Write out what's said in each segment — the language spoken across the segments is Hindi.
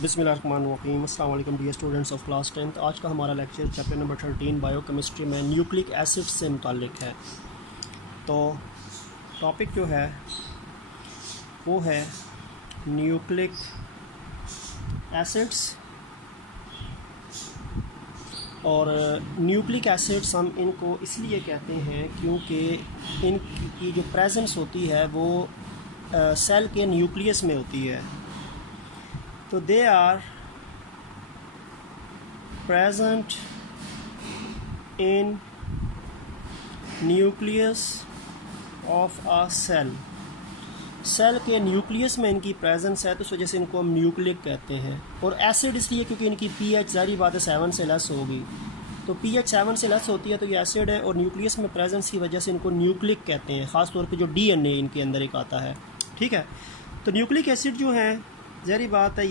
बिस्मिल्लाहिर्रहमानिर्रहीम। अस्सलाम वालेकुम dear students of class 10th। आज का हमारा लेक्चर चैप्टर नंबर 13 बायोकेमिस्ट्री में न्यूक्लिक एसिड्स से मुताल्लिक है। तो टॉपिक जो है वो है न्यूक्लिक एसिड्स। और न्यूक्लिक एसिड्स हम इनको इसलिए कहते हैं क्योंकि इनकी जो प्रेजेंस होती है वो सेल के न्यूक्लियस में होती है। तो they are present in nucleus of a cell. Cell के न्यूक्लियस में इनकी प्रेजेंस है तो इस वजह से इनको हम न्यूक्लिक कहते हैं। और एसिड इसलिए क्योंकि इनकी पीएच ज़ाहिर बात है 7 से लेस होगी, तो पीएच 7 से लेस होती है तो ये एसिड है। और न्यूक्लियस में प्रेजेंस की वजह से इनको न्यूक्लिक कहते हैं, ख़ास तौर पे जो डीएनए इनके अंदर एक आता है। ठीक है, तो न्यूक्लिक एसिड जो है ज़ाहिर बात है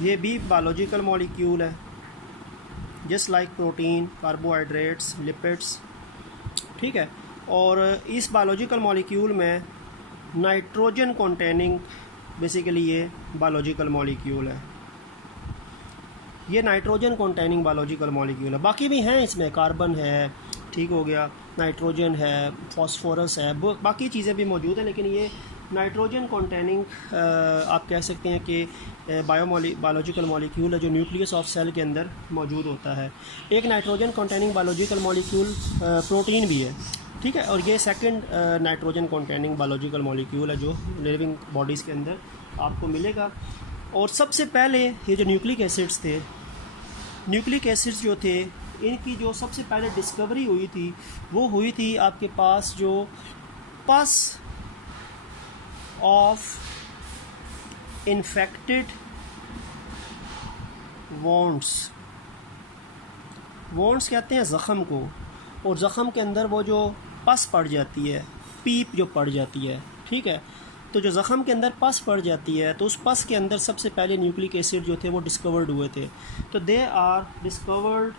ये भी बायोलॉजिकल मॉलिक्यूल है, just like protein, carbohydrates, lipids. ठीक है, और इस बायोलॉजिकल मॉलिक्यूल में नाइट्रोजन कंटेनिंग बेसिकली ये बायोलॉजिकल मॉलिक्यूल है। ये नाइट्रोजन कंटेनिंग बायोलॉजिकल मॉलिक्यूल है। बाकी भी हैं इसमें, कार्बन है, ठीक हो गया, नाइट्रोजन है, फास्फोरस है, बाकी चीज़ें भी मौजूद हैं, लेकिन ये नाइट्रोजन कंटेनिंग आप कह सकते हैं कि बायोलॉजिकल मॉलिक्यूल है जो न्यूक्लियस ऑफ सेल के अंदर मौजूद होता है। एक nitrogen containing biological molecule protein भी है। ठीक है, और ये second nitrogen containing biological molecule है जो लिविंग बॉडीज़ के अंदर आपको मिलेगा। और सबसे पहले ये जो न्यूक्लिक एसिड्स थे, न्यूक्लिक एसिड्स जो थे इनकी जो सबसे पहले डिस्कवरी हुई थी वो हुई थी आपके पास जो पस ऑफ इन्फेक्टेड वॉन्ड्स कहते हैं ज़ख़म को, और ज़ख़म के अंदर वो जो पस पड़ जाती है, पीप जो पड़ जाती है। ठीक है, तो जो ज़ख़म के अंदर पस पड़ जाती है तो उस पस के अंदर सबसे पहले न्यूक्लिक एसिड जो थे वो डिस्कवर्ड हुए थे। तो they are discovered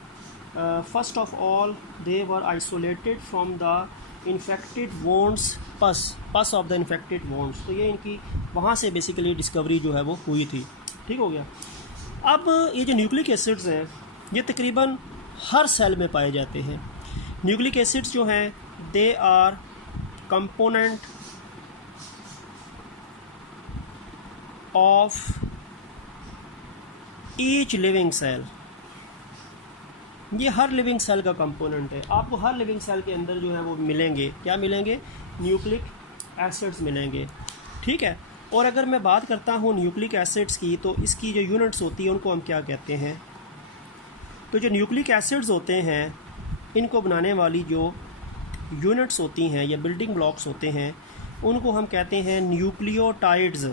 first of all they were isolated from the infected wounds pus of the infected वोन्ड्स। तो ये इनकी वहाँ से बेसिकली डिस्कवरी जो है वो हुई थी। ठीक हो गया। अब ये जो न्यूक्लिक एसिड्स हैं ये तकरीबन हर सेल में पाए जाते हैं। न्यूक्लिक एसिड्स जो हैं they are component of each living cell. ये हर लिविंग सेल का कंपोनेंट है। आपको हर लिविंग सेल के अंदर जो है वो मिलेंगे, क्या मिलेंगे? न्यूक्लिक एसिड्स मिलेंगे। ठीक है, और अगर मैं बात करता हूँ न्यूक्लिक एसिड्स की तो इसकी जो यूनिट्स होती है उनको हम क्या कहते हैं? तो जो न्यूक्लिक एसिड्स होते हैं इनको बनाने वाली जो यूनिट्स होती हैं या बिल्डिंग ब्लॉक्स होते हैं उनको हम कहते हैं न्यूक्लियोटाइड्स।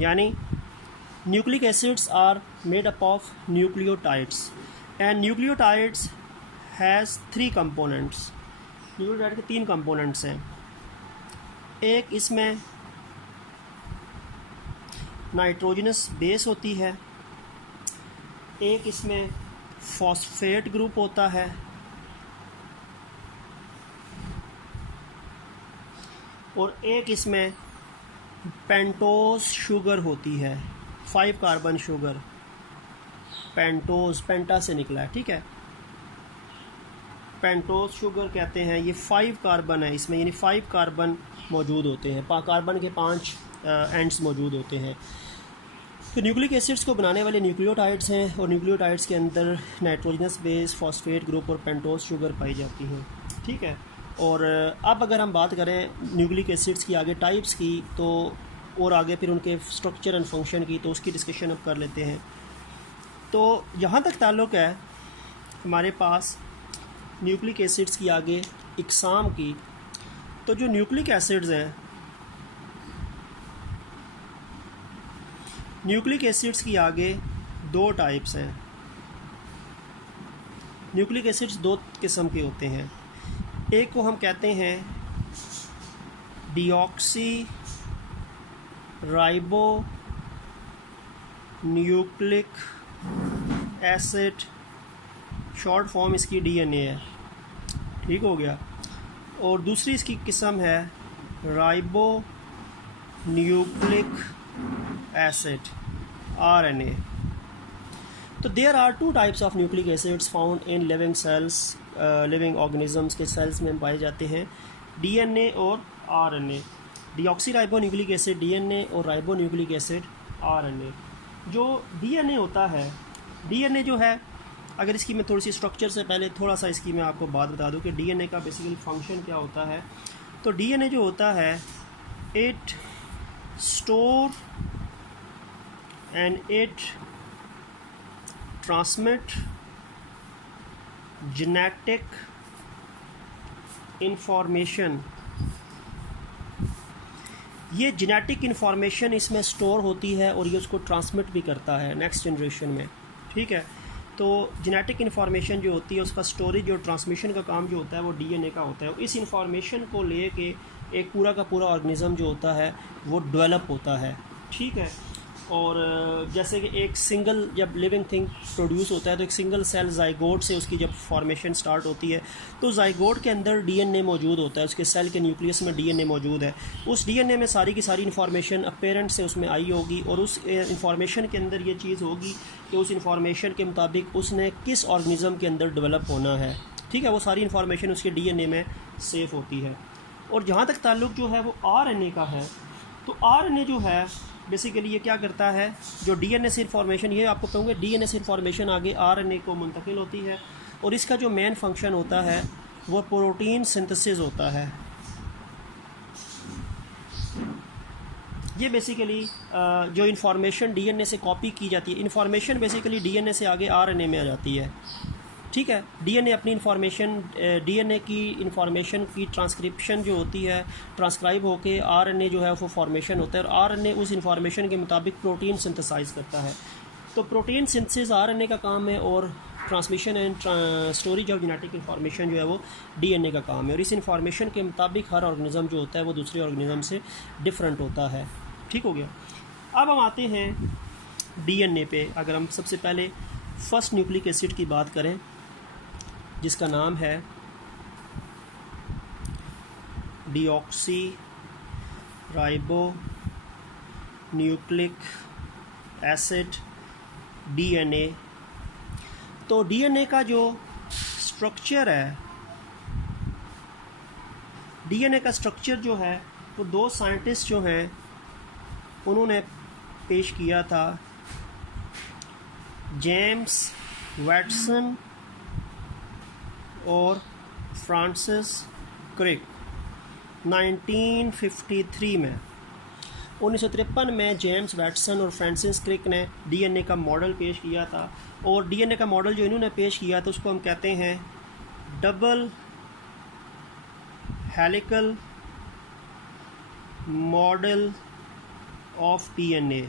यानी nucleic acids are made up of nucleotides and nucleotides has 3 components. Nucleotide के 3 कंपोनेंट्स हैं। एक इसमें नाइट्रोजनस बेस होती है, एक इसमें फॉस्फेट ग्रुप होता है, और एक इसमें पेंटोज शुगर होती है, 5 कार्बन शुगर। पेंटोज पेंटा से निकला है। ठीक है, पेंटोज शुगर कहते हैं। ये 5 कार्बन है इसमें, यानी 5 कार्बन मौजूद होते हैं। कार्बन के 5 एंड्स मौजूद होते हैं। तो न्यूक्लिक एसिड्स को बनाने वाले न्यूक्लियोटाइड्स हैं, और न्यूक्लियोटाइड्स के अंदर नाइट्रोजनस बेस, फॉस्फेट ग्रुप और पेंटोज शुगर पाई जाती हैं। ठीक है, और अब अगर हम बात करें न्यूक्लिक एसिड्स की आगे टाइप्स की तो और आगे फिर उनके स्ट्रक्चर एंड फंक्शन की, तो उसकी डिस्कशन अब कर लेते हैं। तो जहाँ तक ताल्लुक़ है हमारे पास न्यूक्लिक एसिड्स की आगे इकसाम की, तो जो न्यूक्लिक एसिड्स हैं, न्यूक्लिक एसिड्स की आगे 2 टाइप्स हैं। न्यूक्लिक एसिड्स 2 किस्म के होते हैं। एक को हम कहते हैं deoxy ribo nucleic acid, short form इसकी डीएनए है। ठीक हो गया। और दूसरी इसकी किस्म है राइबो न्यूक्लिक एसिड RNA। तो there are two types of nucleic acids found in living cells, living organisms के सेल्स में पाए जाते हैं, DNA और RNA। डीऑक्सीराइबोन्यूक्लिक एसिड DNA और राइबोन्यूक्लिक एसिड RNA। जो DNA होता है, DNA जो है, अगर इसकी मैं थोड़ी सी स्ट्रक्चर से पहले थोड़ा सा इसकी मैं आपको बात बता दूं कि DNA का बेसिकली फंक्शन क्या होता है। तो DNA जो होता है, it store and it transmit genetic information. ये जेनेटिक इंफॉर्मेशन इसमें स्टोर होती है और ये उसको ट्रांसमिट भी करता है नेक्स्ट जनरेशन में, ठीक है। तो जेनेटिक इन्फॉर्मेशन जो होती है उसका स्टोरेज और ट्रांसमिशन का काम जो होता है वो DNA का होता है। इस इन्फॉर्मेशन को लेके एक पूरा का पूरा ऑर्गेनिज़म जो होता है वो डेवलप होता है, ठीक है। और जैसे कि एक सिंगल जब लिविंग थिंग प्रोड्यूस होता है तो एक सिंगल सेल जाइगोट से उसकी जब फॉर्मेशन स्टार्ट होती है तो जाइगोट के अंदर DNA मौजूद होता है, उसके सेल के न्यूक्लियस में DNA मौजूद है। उस DNA में सारी की सारी इन्फॉर्मेशन अपेरेंट से उसमें आई होगी और उस इन्फॉर्मेशन के अंदर ये चीज़ होगी कि उस इन्फॉर्मेशन के मुताबिक उसने किस ऑर्गेनिज़म के अंदर डेवलप होना है, ठीक है। वो सारी इन्फॉर्मेशन उसके DNA में सेव होती है। और जहाँ तक ताल्लुक़ जो है वो RNA का है, तो RNA जो है बेसिकली ये क्या करता है, जो DNA से इन्फॉर्मेशन, ये आपको कहूँगे DNA से इन्फॉर्मेशन आगे RNA को मुंतकिल होती है और इसका जो मेन फंक्शन होता है वो प्रोटीन सिंथेसिस होता है। ये बेसिकली जो इन्फॉर्मेशन DNA से कॉपी की जाती है, इन्फॉर्मेशन बेसिकली DNA से आगे RNA में आ जाती है, ठीक है। DNA अपनी इन्फॉर्मेशन, DNA की इन्फॉर्मेशन की ट्रांसक्रिप्शन जो होती है, ट्रांसक्राइब होके RNA जो है वो फॉर्मेशन होता है और RNA उस इन्फॉर्मेशन के मुताबिक प्रोटीन सिंथेसाइज करता है। तो प्रोटीन सिंथेसिस RNA का काम है और transmission and storage of genetic information जो है वो DNA का काम है। और इस इन्फॉर्मेशन के मुताबिक हर ऑर्गेनिज़म जो होता है वो दूसरे ऑर्गेनिज़म से डिफरेंट होता है, ठीक हो गया। अब हम आते हैं DNA पे। अगर हम सबसे पहले फर्स्ट न्यूक्लिक एसिड की बात करें जिसका नाम है deoxy ribo nucleic acid DNA। तो DNA का जो स्ट्रक्चर है, DNA का स्ट्रक्चर जो है वो दो साइंटिस्ट जो हैं उन्होंने पेश किया था, जेम्स वैटसन और फ्रांसिस क्रिक। 1953 में 1953 में जेम्स वैटसन और फ्रांसिस क्रिक ने DNA का मॉडल पेश किया था। और DNA का मॉडल जो इन्होंने पेश किया था उसको हम कहते हैं double helical model of DNA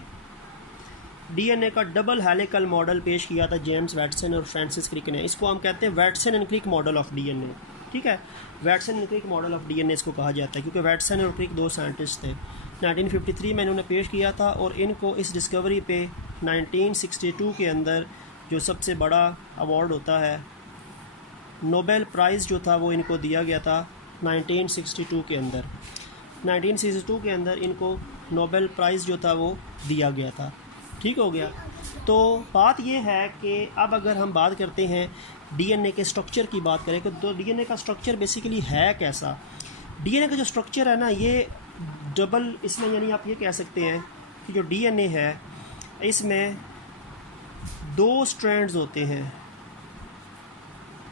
का डबल हेलिकल मॉडल पेश किया था जेम्स वैटसन और फ्रांसिस क्रिक ने। इसको हम कहते हैं Watson and Crick model of DNA, ठीक है। Watson and Crick model of DNA इसको कहा जाता है क्योंकि वैटसन और क्रिक दो साइंटिस्ट थे। 1953 में इन्होंने पेश किया था और इनको इस डिस्कवरी पे 1962 के अंदर जो सबसे बड़ा अवार्ड होता है, नोबेल प्राइज़ जो था वो इनको दिया गया था 1962 के अंदर। 1962 के अंदर इनको नोबेल प्राइज़ जो था वो दिया गया था, ठीक हो गया। तो बात ये है कि अब अगर हम बात करते हैं DNA के स्ट्रक्चर की बात करें तो DNA का स्ट्रक्चर बेसिकली है कैसा। DNA का जो स्ट्रक्चर है ना ये डबल, इसमें यानी आप ये कह सकते हैं कि जो DNA है इसमें दो स्ट्रैंड्स होते हैं,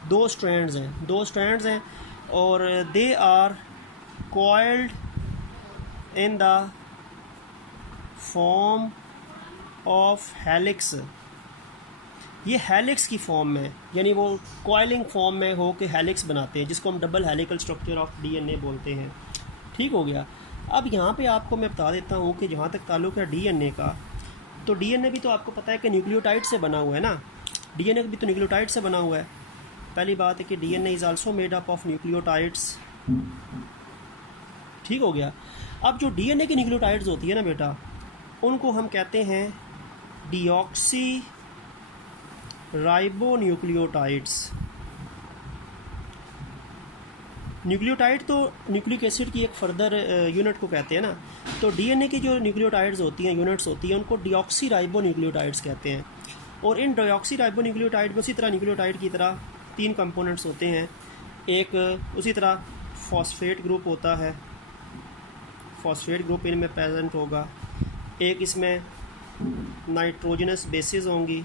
दो स्ट्रैंड्स हैं और they are coiled in the form of helix। ये हेलिक्स की फॉर्म में, यानी वो कॉइलिंग फॉर्म में हो के हेलिक्स बनाते हैं जिसको हम double helical structure of DNA बोलते हैं, ठीक हो गया। अब यहाँ पे आपको मैं बता देता हूँ कि जहाँ तक ताल्लुक़ है DNA का, तो DNA भी तो आपको पता है कि न्यूक्लियोटाइड से बना हुआ है ना। DNA भी तो न्यूक्लियोटाइड से बना हुआ है। पहली बात है कि DNA is also made up of nucleotides, ठीक हो गया। अब जो DNA की न्यूक्लियोटाइड्स होती है ना बेटा, उनको हम कहते हैं डीऑक्सी राइबो न्यूक्लियोटाइड्स। न्यूक्लियोटाइड तो न्यूक्लिक एसिड की एक फर्दर यूनिट को कहते हैं ना। तो डीएनए की जो न्यूक्लियोटाइड्स होती हैं, यूनिट्स होती हैं, उनको डीऑक्सी न्यूक्लियोटाइड्स कहते हैं। और इन डीऑक्सी न्यूक्लियोटाइड में उसी तरह न्यूक्लियोटाइड की तरह 3 कंपोनेंट्स होते हैं। एक उसी तरह फॉस्फेट ग्रुप होता है, फॉस्फेट ग्रुप इनमें प्रेजेंट होगा। एक इसमें नाइट्रोजनस बेसिस होंगी।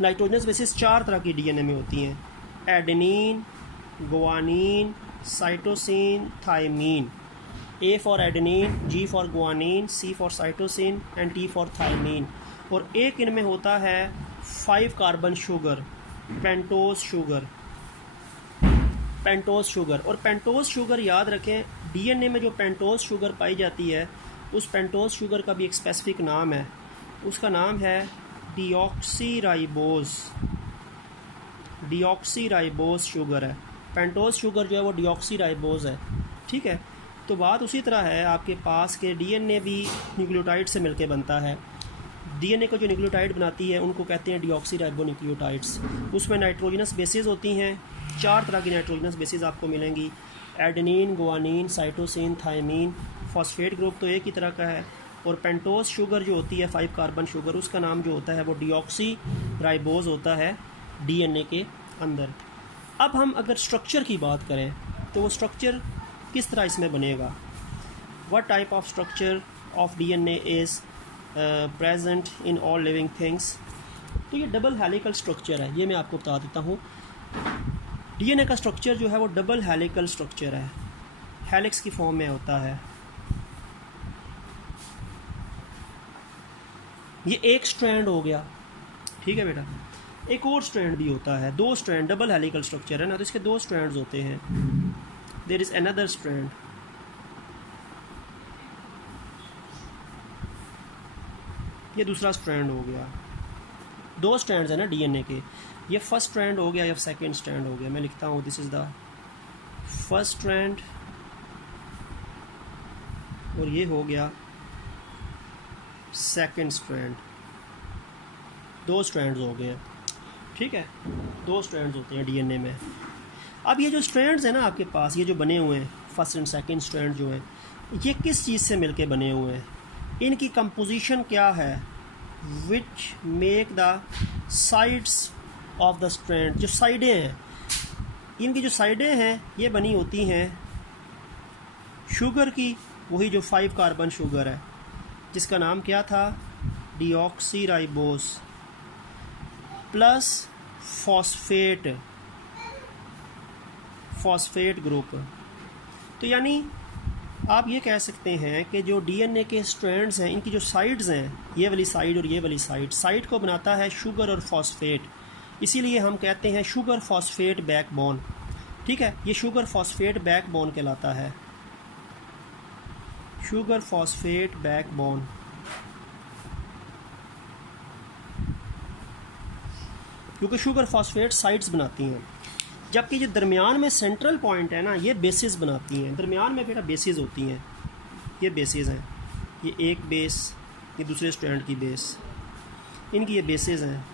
नाइट्रोजनस बेसिस 4 तरह की डीएनए में होती हैं, adenine, guanine, cytosine, thymine. A for adenine, G for guanine, C for cytosine and T for thymine. और एक इनमें होता है 5 carbon sugar, pentose sugar. Pentose sugar, और पेंटोज शुगर याद रखें, डीएनए में जो पेंटोज शुगर पाई जाती है उस पेंटोज शुगर का भी एक स्पेसिफिक नाम है, उसका नाम है डीऑक्सीराइबोज। डीऑक्सीराइबोज शुगर है, पेंटोज शुगर जो है वो डीऑक्सीराइबोज है। ठीक है, तो बात उसी तरह है आपके पास के डीएनए भी न्यूक्लियोटाइड से मिलके बनता है। डीएनए को जो न्यूक्लियोटाइड बनाती है उनको कहते हैं डीऑक्सीराइबोन्यूक्लियोटाइड्स। उसमें नाइट्रोजनस बेसिस होती हैं, 4 तरह की नाइट्रोजनस बेसिस आपको मिलेंगी, adenine, guanine, cytosine, thymine. Phosphate group तो एक ही तरह का है। और पेंटोज शुगर जो होती है 5 कार्बन शुगर, उसका नाम जो होता है वो डीऑक्सीराइबोज होता है डीएनए के अंदर। अब हम अगर स्ट्रक्चर की बात करें तो वो स्ट्रक्चर किस तरह इसमें बनेगा, what type of structure of DNA is present in all living things. तो ये डबल हेलिकल स्ट्रक्चर है, ये मैं आपको बता देता हूँ। डीएनए का स्ट्रक्चर जो है वो डबल हेलिकल स्ट्रक्चर है, हेलिक्स की फॉर्म में होता है। ये एक स्ट्रैंड हो गया, ठीक है बेटा। एक और स्ट्रैंड भी होता है, 2 स्ट्रैंड, डबल हेलिकल स्ट्रक्चर है ना, तो इसके 2 स्ट्रैंड्स होते हैं। देयर इज़ अनदर स्ट्रैंड, ये दूसरा स्ट्रैंड हो गया। 2 स्ट्रैंड्स है ना डीएनए के, ये फर्स्ट स्ट्रैंड हो गया या सेकंड स्ट्रैंड हो गया। मैं लिखता हूँ this is the first strand, और ये हो गया सेकंड स्ट्रैंड। 2 स्ट्रैंड्स हो गए हैं, ठीक है। 2 स्ट्रैंड्स होते हैं डीएनए में। अब ये जो स्ट्रैंड्स हैं ना आपके पास, ये जो बने हुए हैं फर्स्ट एंड सेकंड स्ट्रैंड जो हैं, ये किस चीज़ से मिलके बने हुए हैं, इनकी कंपोजिशन क्या है, which make the sides of the strand. जो साइडें हैं, इनकी जो साइडें हैं ये बनी होती हैं शुगर की, वही जो 5 कार्बन शुगर है जिसका नाम क्या था, डीऑक्सीराइबोस, प्लस फॉस्फेट ग्रुप। तो यानी आप ये कह सकते हैं कि जो डीएनए के स्ट्रैंड्स हैं, इनकी जो साइड्स हैं, ये वाली साइड और ये वाली साइड को बनाता है शुगर और फॉस्फेट। इसीलिए हम कहते हैं शुगर फॉस्फेट बैकबोन, ठीक है। ये शुगर फॉस्फेट बैकबोन कहलाता है, शुगर फॉस्फेट बैकबोन। क्योंकि शुगर फॉस्फेट साइड्स बनाती हैं, जबकि जो दरमियान में सेंट्रल पॉइंट है ना, ये बेसिस बनाती हैं। दरमियान में बेटा बेसिस होती हैं, ये बेसिस हैं, ये एक बेस, ये दूसरे स्ट्रैंड की बेस, इनकी ये बेसिस हैं,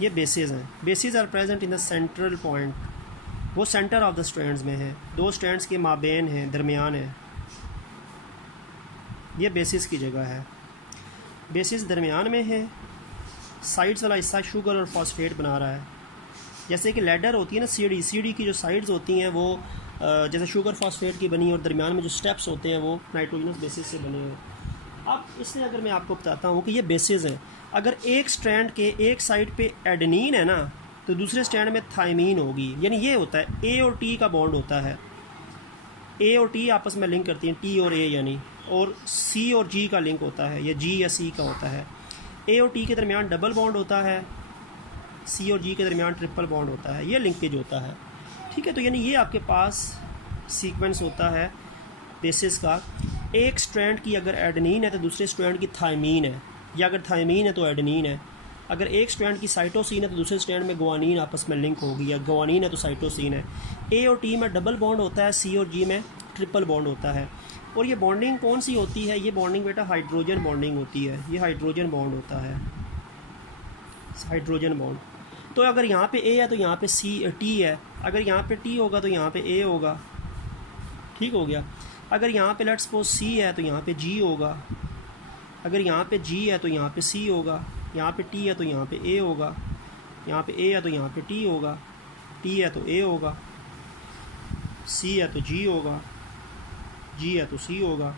ये बेसिस हैं। Bases are present in the central point, वो सेंटर ऑफ द स्ट्रैंड्स में है, 2 स्ट्रैंड्स के माबेन है, दरमियान है, ये बेसिस की जगह है। बेसिस दरमियान में है, साइड्स वाला हिस्सा शुगर और फॉस्फेट बना रहा है। जैसे कि लैडर होती है ना, सीढ़ी की जो साइड्स होती हैं वो जैसे शुगर फॉस्फेट की बनी, और दरमियान में जो स्टेप्स होते हैं वो नाइट्रोजनस बेसिस से बने हुए। अब इसलिए अगर मैं आपको बताता हूँ कि ये बेसिस हैं, अगर एक स्ट्रैंड के एक साइड पे एडेनिन है ना, तो दूसरे स्ट्रैंड में थायमीन होगी। यानी ये होता है ए और टी का बॉन्ड होता है, ए और टी आपस में लिंक करती हैं, टी और ए यानी, और सी और जी का लिंक होता है, या जी या सी का होता है। ए और टी के दरमियान डबल बॉन्ड होता है, सी और जी के दरमियान ट्रिपल बॉन्ड होता है, ये लिंकेज होता है, ठीक है। तो यानी ये आपके पास सीक्वेंस होता है बेसिस का। एक स्ट्रैंड की अगर एडेनिन है तो दूसरे स्ट्रैंड की थायमीन है, या अगर थायमीन है तो एडेनिन है। अगर एक स्ट्रैंड की साइटोसिन है तो दूसरे स्ट्रैंड में गुआनिन आपस में लिंक होगी, या गुआनिन है तो साइटोसिन है। ए और टी में डबल बॉन्ड होता है, सी और जी में ट्रिपल बॉन्ड होता है। और ये बॉन्डिंग कौन सी होती है, ये बॉन्डिंग बेटा हाइड्रोजन बॉन्डिंग होती है, ये हाइड्रोजन बॉन्ड होता है, हाइड्रोजन बॉन्ड। तो अगर यहाँ पे ए है तो यहाँ पे टी है, अगर यहाँ पे टी होगा तो यहाँ पे ए होगा, ठीक हो गया। अगर यहाँ पे लेट्स सपोज सी है तो यहाँ पे जी होगा, अगर यहाँ पे जी है तो यहाँ पे सी होगा, यहाँ पे टी है तो यहाँ पे ए होगा, यहाँ पे ए है तो यहाँ पे टी होगा, टी है तो ए होगा, सी है तो जी होगा, जी है तो सी होगा,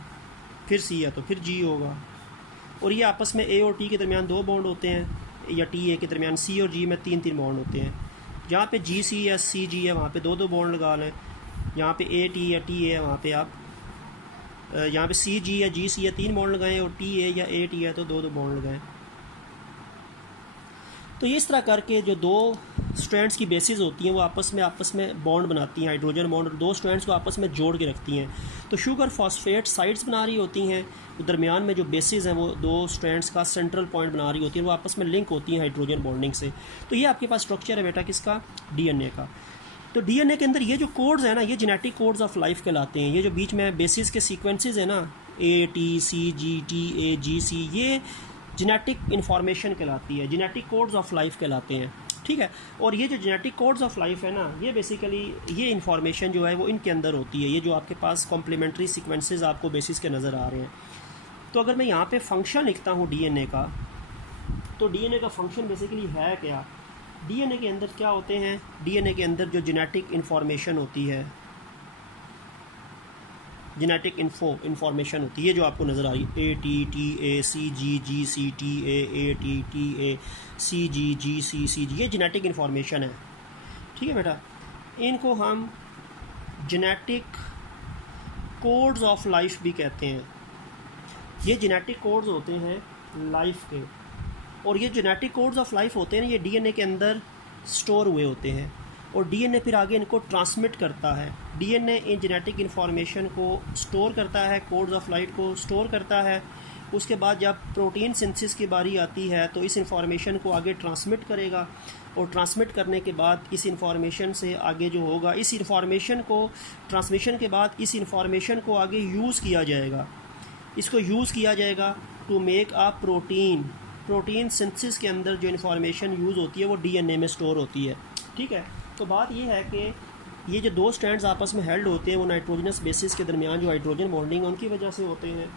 फिर सी है तो फिर जी होगा। और ये आपस में ए और टी के दरमियान 2 बॉन्ड होते हैं, या टी ए के दरमियान सी और जी में 3 बॉन्ड होते हैं। जहाँ पे जी सी या सी जी है वहाँ पे 2 बॉन्ड लगा लें, यहाँ पे ए टी या टी ए है वहाँ पे आप यहाँ पे सी जी या जी सी या 3 बॉन्ड लगाएं, और टी ए या ए टी है तो 2 बॉन्ड लगाएं। तो इस तरह करके जो 2 स्ट्रैंड्स की बेसिस होती हैं वो आपस में बॉन्ड बनाती हैं, हाइड्रोजन बॉन्ड, और 2 स्ट्रैंड्स को आपस में जोड़ के रखती हैं। तो शुगर फॉस्फेट साइड्स बना रही होती हैं, तो दरमियान में जो बेसिस हैं वो 2 स्ट्रैंड्स का सेंट्रल पॉइंट बना रही होती है, वो आपस में लिंक होती हैं हाइड्रोजन बॉन्डिंग से। तो ये आपके पास स्ट्रक्चर है बेटा किसका, डीएनए का। तो डीएनए के अंदर ये जो कोड्स हैं ना, ये जेनेटिक कोड्स ऑफ लाइफ कहलाते हैं। ये जो बीच में बेसिस के सीक्वेंसेस है ना, A T C G T A जी सी, ये जेनेटिक इन्फॉर्मेशन कहलाती है, जेनेटिक कोड्स ऑफ लाइफ कहलाते हैं, ठीक है। और ये जो जेनेटिक कोड्स ऑफ लाइफ है ना, ये बेसिकली ये इन्फॉर्मेशन जो है वो इनके अंदर होती है। ये जो आपके पास कॉम्प्लीमेंट्री सीक्वेंसेस आपको बेसिस के नज़र आ रहे हैं। तो अगर मैं यहाँ पे फंक्शन लिखता हूँ डीएनए का, तो डीएनए का फंक्शन बेसिकली है क्या, डीएनए के अंदर क्या होते हैं, डीएनए के अंदर जो जेनेटिक इन्फॉर्मेशन होती है, जेनेटिक इन्फॉर्मेशन होती है जो आपको नज़र आ रही है, A T T A C G G C T A T T A C G G C C G, ये जेनेटिक इन्फॉर्मेशन है, ठीक है बेटा। इनको हम जेनेटिक कोड्स ऑफ लाइफ भी कहते हैं। ये जेनेटिक कोड्स होते हैं लाइफ के, और ये जेनेटिक कोड्स ऑफ लाइफ होते हैं, ये डीएनए के अंदर स्टोर हुए होते हैं, और डीएनए फिर आगे इनको ट्रांसमिट करता है। डीएनए इन जेनेटिक इन्फॉर्मेशन को स्टोर करता है, कोड्स ऑफ लाइफ को स्टोर करता है। उसके बाद जब प्रोटीन सिंथेसिस की बारी आती है तो इस इन्फॉर्मेशन को आगे ट्रांसमिट करेगा, और ट्रांसमिट करने के बाद इस इन्फॉर्मेशन से आगे जो होगा, इस इन्फॉर्मेशन को ट्रांसमिशन के बाद इस इन्फॉर्मेशन को आगे यूज़ किया जाएगा, इसको यूज़ किया जाएगा to make a protein. Protein synthesis के अंदर जो इन्फॉर्मेशन यूज़ होती है वो डीएनए में स्टोर होती है, ठीक है। तो बात ये है कि ये जो 2 स्ट्रैंड्स आपस में हेल्ड होते हैं वो नाइट्रोजनस बेसिस के दरमियान जो हाइड्रोजन बॉन्डिंग उनकी वजह से होते हैं,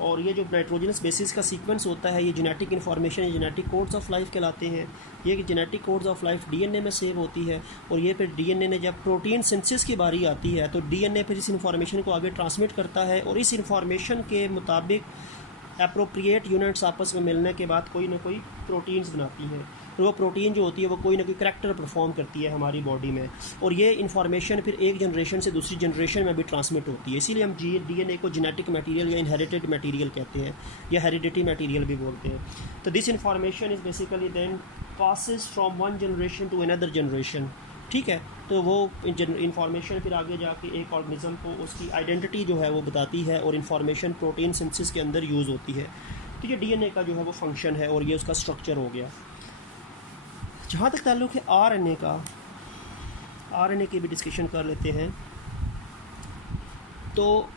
और ये जो नाइट्रोजनस बेसिस का सीक्वेंस होता है, ये जेनेटिक इन्फॉर्मेशन, ये जेनेटिक कोड्स ऑफ लाइफ कहलाते हैं। ये genetic codes of life DNA में सेव होती है, और ये फिर डीएनए ने जब प्रोटीन सिंथेसिस की बारी आती है तो डीएनए फिर इस इन्फॉर्मेशन को आगे ट्रांसमिट करता है, और इस इन्फॉर्मेशन के मुताबिक अप्रोप्रिएट यूनिट्स आपस में मिलने के बाद कोई ना कोई प्रोटीन्स बनाती हैं, और वो प्रोटीन जो होती है वो कोई ना कोई करैक्टर परफॉर्म करती है हमारी बॉडी में, और ये इन्फॉर्मेशन फिर एक जनरेशन से दूसरी जनरेशन में भी ट्रांसमिट होती है। इसीलिए हम डीएनए को जेनेटिक मटेरियल या इनहेरिटेड मटेरियल कहते हैं, या हेरिडिटी मटेरियल भी बोलते हैं। तो this information is basically then passes from one generation to another generation, ठीक है। तो वो इन्फॉर्मेशन फिर आगे जाके एक ऑर्गेनिज्म को उसकी आइडेंटिटी जो है वो बताती है, और इन्फॉर्मेशन प्रोटीन सिंथेसिस के अंदर यूज़ होती है। तो ये डीएनए का जो है वो फंक्शन है, और ये उसका स्ट्रक्चर हो गया। जहाँ तक ताल्लुक़ है आरएनए का, आरएनए की भी डिस्कशन कर लेते हैं। तो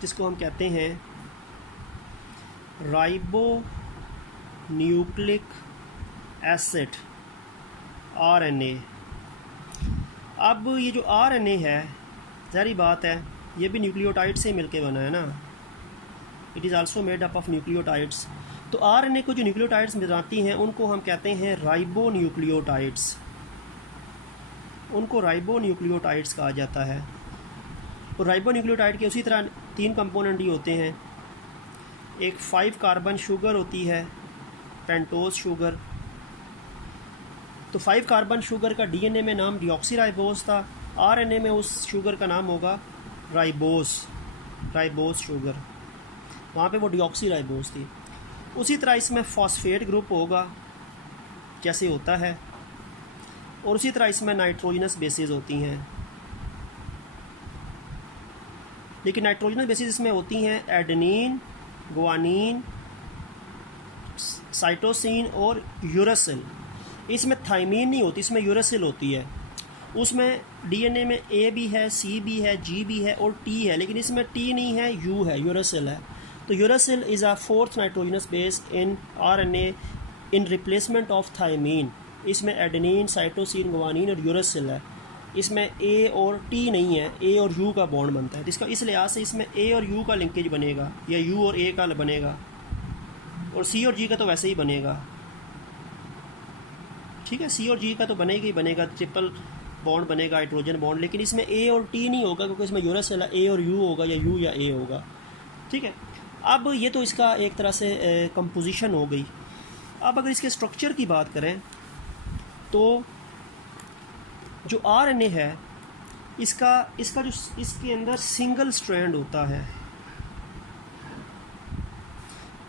जिसको हम कहते हैं राइबो न्यूक्लिक एसिड, आरएनए। अब ये जो आरएनए है, ज़ाहिर बात है ये भी न्यूक्लियोटाइड से मिलके बना है ना, it is also made up of nucleotides. तो आरएनए को जो न्यूक्लियोटाइड्स बनाती हैं उनको हम कहते हैं राइबो न्यूक्लियोटाइड्स, उनको राइबो न्यूक्लियोटाइड्स कहा जाता है। तो राइबो न्यूक्लियोटाइड के उसी तरह 3 कंपोनेंट ही होते हैं। एक 5 कार्बन शुगर होती है, पेंटोज शुगर। तो 5 कार्बन शुगर का डीएनए में नाम डीऑक्सीराइबोस था, आरएनए में उस शुगर का नाम होगा राइबोस, राइबोस शुगर, वहाँ पे वो डीऑक्सीराइबोस थी। उसी तरह इसमें फॉस्फेट ग्रुप होगा जैसे होता है, और उसी तरह इसमें नाइट्रोजनस बेसिस होती हैं। लेकिन नाइट्रोजनस बेसिस इसमें होती हैं एडेनिन, गुआनिन, साइटोसिन और यूरेसिल। इसमें थाइमीन नहीं होती, इसमें यूरेसिल होती है। उसमें डीएनए में ए भी है, सी भी है, जी भी है और टी है, लेकिन इसमें टी नहीं है, यू है, यूरेसिल है। तो uracil is a 4th nitrogenous base in RNA in replacement of thymine. इसमें एडेनिन, साइटोसिन, गुआनिन और यूरेसिल है। इसमें ए और टी नहीं है, ए और यू का बॉन्ड बनता है। इसका इस लिहाज से इसमें ए और यू का लिंकेज बनेगा या यू और ए का बनेगा, और सी और जी का तो वैसे ही बनेगा। ठीक है, सी और जी का तो बनेगा ही बनेगा, ट्रिपल बॉन्ड बनेगा, हाइड्रोजन बॉन्ड। लेकिन इसमें ए और टी नहीं होगा क्योंकि इसमें यूरेसिल है, ए और यू होगा या यू या ए होगा। ठीक है, अब ये तो इसका एक तरह से कंपोजिशन हो गई। अब अगर इसके स्ट्रक्चर की बात करें तो जो आरएनए है इसका जो इसके अंदर सिंगल स्ट्रैंड होता है,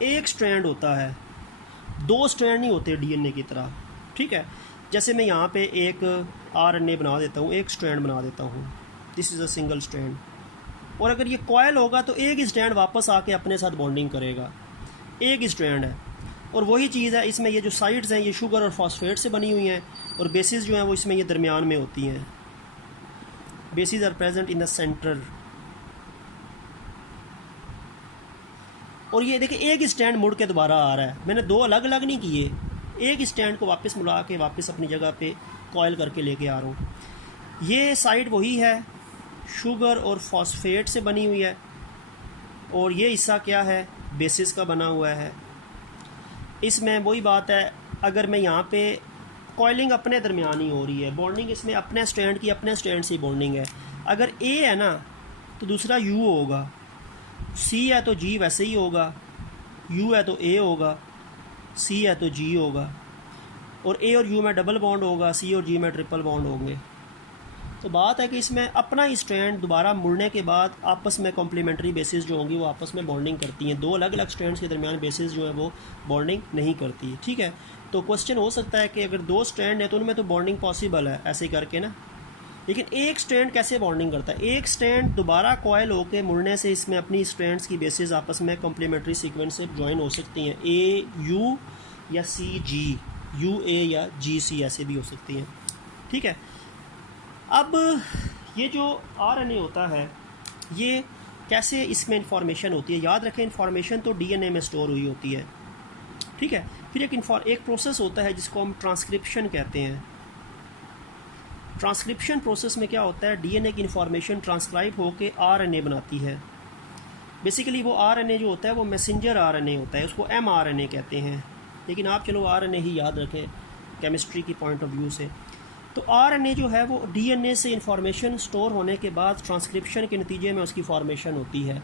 एक स्ट्रैंड होता है, दो स्ट्रैंड नहीं होते डीएनए की तरह। ठीक है, जैसे मैं यहाँ पे एक आरएनए बना देता हूँ, एक स्ट्रैंड बना देता हूँ, this is a single strand. और अगर ये कॉयल होगा तो एक ही स्ट्रैंड वापस आके अपने साथ बॉन्डिंग करेगा, एक ही स्ट्रैंड है। और वही चीज़ है इसमें, ये जो साइड्स हैं ये शुगर और फॉस्फेट से बनी हुई हैं, और बेसिस जो हैं वो इसमें ये दरमियान में होती हैं। Bases are present in the center. और ये देखिए एक ही स्टैंड मुड़ के दोबारा आ रहा है, मैंने दो अलग अलग नहीं किए, एक ही स्टैंड को वापस मुड़ा के वापस अपनी जगह पे कॉयल करके लेके आ रहा हूँ। ये साइड वही है, शुगर और फॉस्फेट से बनी हुई है, और ये हिस्सा क्या है, बेसिस का बना हुआ है। इसमें वही बात है, अगर मैं यहाँ पे कॉइलिंग अपने दरमियान ही हो रही है, बॉन्डिंग इसमें अपने स्टैंड की अपने स्टैंड से बॉन्डिंग है। अगर ए है ना तो दूसरा यू होगा, सी है तो जी वैसे ही होगा, यू है तो ए होगा, सी है तो जी होगा, और ए और यू में डबल बॉन्ड होगा, सी और जी में ट्रिपल बॉन्ड होंगे। तो बात है कि इसमें अपना ही स्ट्रैंड दोबारा मुड़ने के बाद आपस में कॉम्प्लीमेंट्री बेसिस जो होंगी वो आपस में बॉन्डिंग करती हैं। दो अलग अलग स्ट्रैंड्स के दरमियान बेसिस जो है वो बॉन्डिंग नहीं करती है। ठीक है, तो क्वेश्चन हो सकता है कि अगर दो स्ट्रैंड है तो उनमें तो बॉन्डिंग पॉसिबल है ऐसे करके ना, लेकिन एक स्ट्रैंड कैसे बॉन्डिंग करता है? एक स्ट्रैंड दोबारा कॉयल होकर मुड़ने से इसमें अपनी स्ट्रैंड्स की बेसिस आपस में कॉम्प्लीमेंट्री सीक्वेंस से ज्वाइन हो सकती हैं, ए यू या सी जी, यू ए या जी सी ऐसे भी हो सकती हैं। ठीक है, अब ये जो आरएनए होता है ये कैसे इसमें इंफॉर्मेशन होती है? याद रखें इंफॉर्मेशन तो डीएनए में स्टोर हुई होती है। ठीक है, फिर एक प्रोसेस होता है जिसको हम ट्रांसक्रिप्शन कहते हैं। ट्रांसक्रिप्शन प्रोसेस में क्या होता है, डीएनए की इंफॉर्मेशन ट्रांसक्राइब होकर आरएनए बनाती है। बेसिकली वो आरएनए जो होता है वो मैसेंजर आरएनए होता है, उसको एमआरएनए कहते हैं, लेकिन आप चलो आरएनए ही याद रखें केमिस्ट्री की पॉइंट ऑफ व्यू से। तो आरएनए जो है वो डीएनए से इंफॉर्मेशन स्टोर होने के बाद ट्रांसक्रिप्शन के नतीजे में उसकी फॉर्मेशन होती है।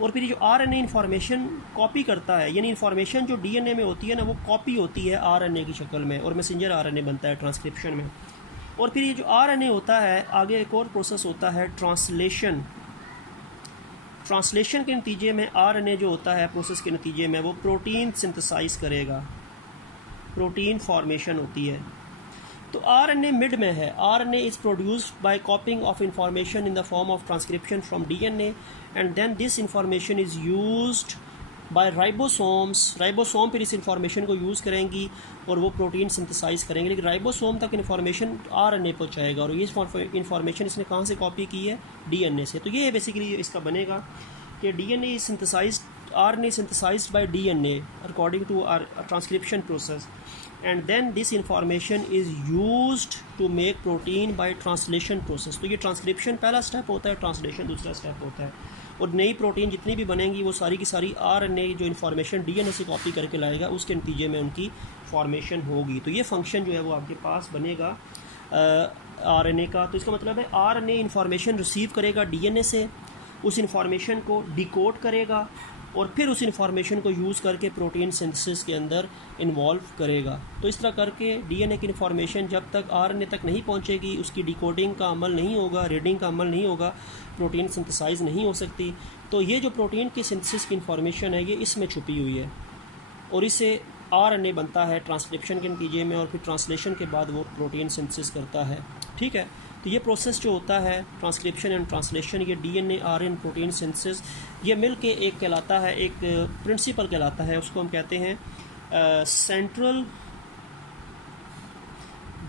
और फिर जो आरएनए इंफॉर्मेशन कॉपी करता है, यानी इंफॉर्मेशन जो डीएनए में होती है ना वो कॉपी होती है आरएनए की शक्ल में, और मैसेंजर आरएनए बनता है ट्रांसक्रिप्शन में। और फिर ये जो आरएनए होता है आगे एक और प्रोसेस होता है ट्रांसलेशन। ट्रांसलेशन के नतीजे में आरएनए जो होता है प्रोसेस के नतीजे में वो प्रोटीन सिंथेसाइज करेगा, प्रोटीन फॉर्मेशन होती है। तो आरएनए मिड में है। RNA is produced by copying of information in the form of transcription from DNA, and then this information is used by ribosomes. Ribosome फिर इस इंफॉर्मेशन को यूज़ करेंगी और वो प्रोटीन सिंथेसाइज करेंगे, लेकिन राइबोसोम तक इंफॉर्मेशन आरएनए पहुंचाएगा, और ये इंफॉर्मेशन इसने कहाँ से कॉपी की है, डीएनए से। तो ये बेसिकली इसका बनेगा कि DNA is synthesized, RNA synthesized by DNA according to our transcription process, and then this information is used to make protein by translation process। तो ये ट्रांसक्रिप्शन पहला स्टेप होता है, ट्रांसलेशन दूसरा स्टेप होता है, और नई प्रोटीन जितनी भी बनेंगी वो सारी की सारी RNA जो इन्फॉर्मेशन DNA से कॉपी करके लाएगा उसके नतीजे में उनकी फॉर्मेशन होगी। तो ये फंक्शन जो है वो आपके पास बनेगा RNA का। तो इसका मतलब है RNA इन्फॉर्मेशन रिसीव करेगा DNA से, उस इन्फॉर्मेशन को डिकोड करेगा और फिर उस इन्फॉर्मेशन को यूज़ करके प्रोटीन सिंथेसिस के अंदर इन्वॉल्व करेगा। तो इस तरह करके डीएनए की इन्फॉर्मेशन जब तक आरएनए तक नहीं पहुंचेगी उसकी डिकोडिंग का अमल नहीं होगा, रीडिंग का अमल नहीं होगा, प्रोटीन सिंथेसाइज नहीं हो सकती। तो ये जो प्रोटीन की सिंथेसिस की इन्फॉर्मेशन है ये इसमें छुपी हुई है, और इससे आरएनए बनता है ट्रांसक्रिप्शन के नतीजे में, और फिर ट्रांसलेशन के बाद वो प्रोटीन सिंथेसिस करता है। ठीक है, तो ये प्रोसेस जो होता है ट्रांसक्रिप्शन एंड ट्रांसलेशन, ये डीएनए आरएनए प्रोटीन सिंथेसिस, ये मिल के एक कहलाता है, एक प्रिंसिपल कहलाता है, उसको हम कहते हैं central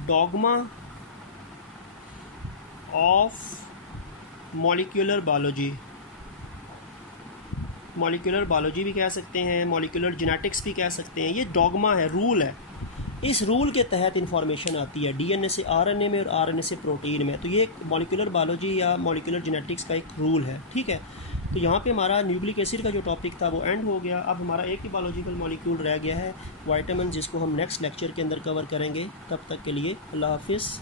dogma of molecular biology. Molecular biology भी कह सकते हैं, मॉलिक्यूलर जेनेटिक्स भी कह सकते हैं। ये डॉगमा है, रूल है, इस रूल के तहत इंफॉर्मेशन आती है डीएनए से आरएनए में और आरएनए से प्रोटीन में। तो ये मॉलिक्यूलर बायोलॉजी या मॉलिक्यूलर जेनेटिक्स का एक रूल है, ठीक है। तो यहाँ पे हमारा न्यूक्लिक एसिड का जो टॉपिक था वो एंड हो गया। अब हमारा एक ही बायोलॉजिकल मॉलिक्यूल रह गया है, विटामिन, जिसको हम नेक्स्ट लेक्चर के अंदर कवर करेंगे। तब तक के लिए अल्लाह हाफिज़।